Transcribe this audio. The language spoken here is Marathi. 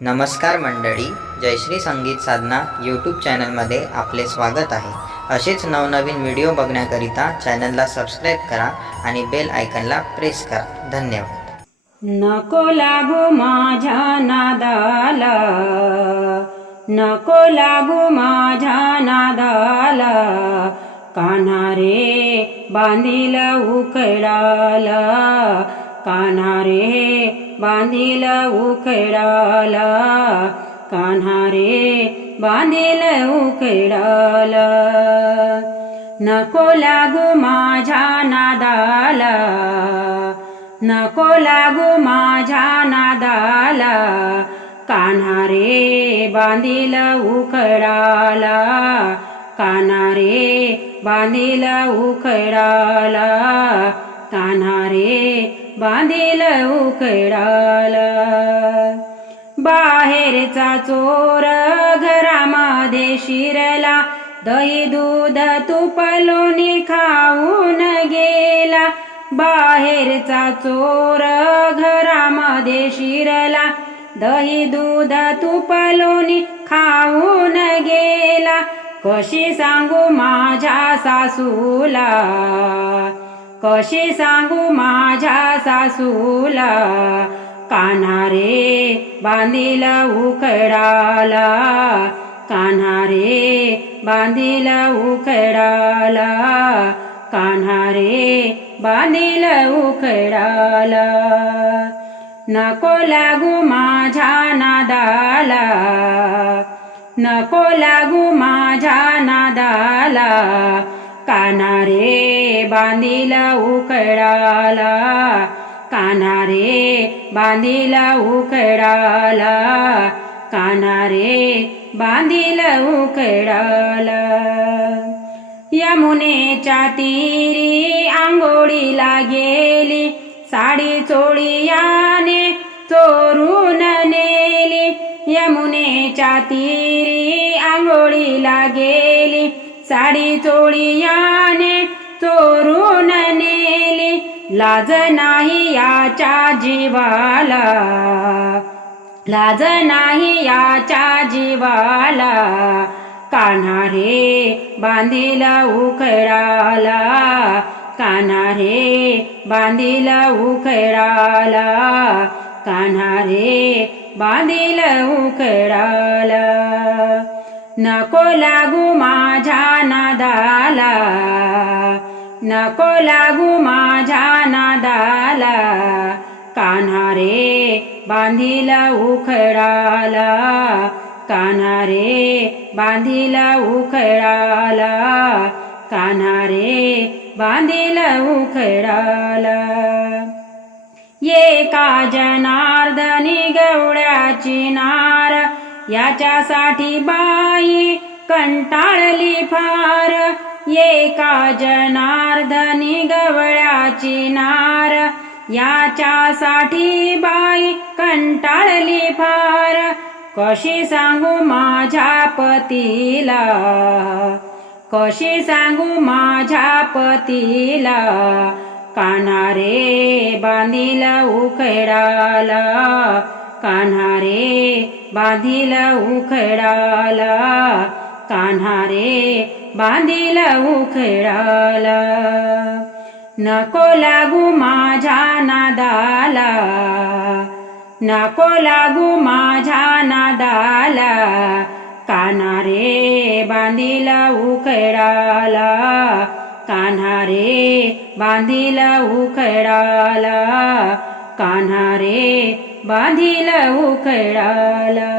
नमस्कार मंडळी जयश्री संगीत साधना यूट्यूब चॅनलमध्ये आपले स्वागत आहे. असेच नवनवीन व्हिडिओ बघण्याकरिता चॅनलला सबस्क्राईब करा आणि बेल आयकनला प्रेस करा. धन्यवाद. नको लागू माझ्या नादाला. नको लागू माझ्या नादाला. कानारे रे बांधील उकडाला. कान्हारे बांधील उखडाला कान्हारे बांधील उखडाला. नको लागू माझ्या नादाला नको लागू माझ्या नादाला कान्हारे बांधील उखडाला कान्हारे बांधील उखडाला कान्हारे बांधील उकडाला. बाहेरचा चोर घरामध्ये शिरला. दही दूध तूप लोणी खाऊन गेला. बाहेरचा चोर घरामध्ये शिरला. दही दूध तूप लोणी खाऊन गेला. कशी सांगू माझ्या सासूला? कशी सांगू माझ्या सासूला? कान्हा रे बांधील उखडाला कान्हारे बांधील उकडाला. कान्हा बांधील उकडाला. नको लागू माझ्या नादाला. नको लागू माझ्या नादाला. कानारे बांधिला उकडाला. कान्हा रे उकडाला. कानारे बांधिला उकडाला. यमुनेच्या तिरी आंघोळीला गेली. साडी चोळीयाने चोरून नेली. यमुनेच्या तिरी आंघोळीला गेली. साडी चोळी याने चोरून नेली. लाज नाही याच्या जीवाला. लाज नाही याच्या जीवाला. कान्हारे बांधील उकडाला कान्हारे बांधील उकडाला कान्हा रे बांधील उकडाला नको लागू माझ्या नादाला. नको लागू माझ्या नादाला. कान्हा रे बांधील उखडाला कान्हा रे बांधील उखडाला कान्हा रे बांधील उखडाला एका जनार्दनी गवळ्याची नार याच्यासाठी बाई कंटाळली फार. एका जनार्दनी गवळ्याची नार. याच्यासाठी बाई कंटाळली फार. कशी सांगू माझ्या पतीला? कशी सांगू माझ्या पतीला? कानारे बांधील उखडाला. कान्हारे बांधील उखडाला. कान्हारे बांधील उखडाला. नको लागू माझ्या नादाला. नको लागू माझ्या नादाला. कान्हारे बांधील उखडाला. कान्हारे बांधील उखडाला. कान्हा रे बांधील उखळाला